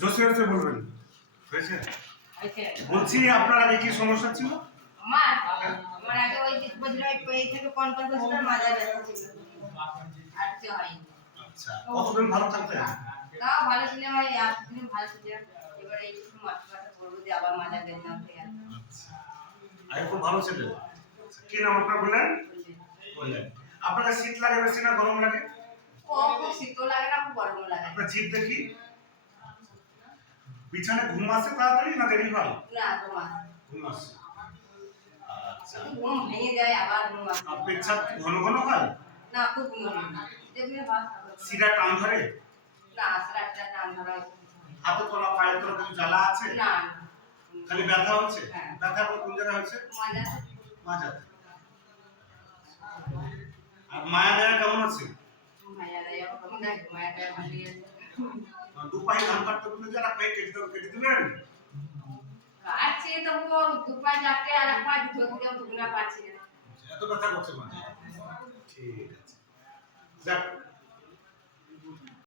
Jose Jose বলবেন। হয়েছে? হয়েছে। বলছি আপনার আগে কি সমস্যা ছিল? আমার আগে ওই যে বলছিল এই থেকে কন্ট্রোল করছিল মাজা ব্যথা ছিল। আর কিছু হয়নি। আচ্ছা, কতদিন ভালো থাকতেন? তাও ভালো ছিল, আমার এই 8 দিন ভালো ছিল। এবার এই মাথা করবো যে আবার মাজা ব্যথা উঠে গেল। আচ্ছা, আগে খুব ভালো ছিলেন। কি নাম আপনার বললেন? বললেন। আপনার শীত লাগে বেশি না গরম লাগে? খুব শীতও লাগে না, খুব গরমও লাগে না। আপনার জিভ দেখি। বিছানায় ঘুম আসে তাড়াতাড়ি না দেরি হয়? না, তোমার ঘুম আসে। আচ্ছা, ঘুম ভেঙে যায় আবার ঘুম আসে। আপনার ইচ্ছা ঘন ঘন হয়? না, খুব ঘুম হয় না। যেমনি ভাত খাবো। শিরা টান ধরে? না, সারাটা টান ধরা হয়। হাতে তোলা পায়ে তোলা কিছু জ্বালা আছে? না। খালি ব্যথা হচ্ছে? হ্যাঁ। ব্যথা আপনার কোন জায়গায় হচ্ছে? মাজা। মাজাতে। আর মায়া দেয়া কেমন আছে? মায়া দেয়া কেমন থাকে? মায়া দেয়া ভালোই আছে। দু পায়ে ধান কাটতে বললে যারা পায়ে কেটে দিবেন? আছে তবুও দুপায় চারটে আর এক পায়ে ধরতে না পারছি না। এত ব্যথা করছে মানে? ঠিক আছে। যাক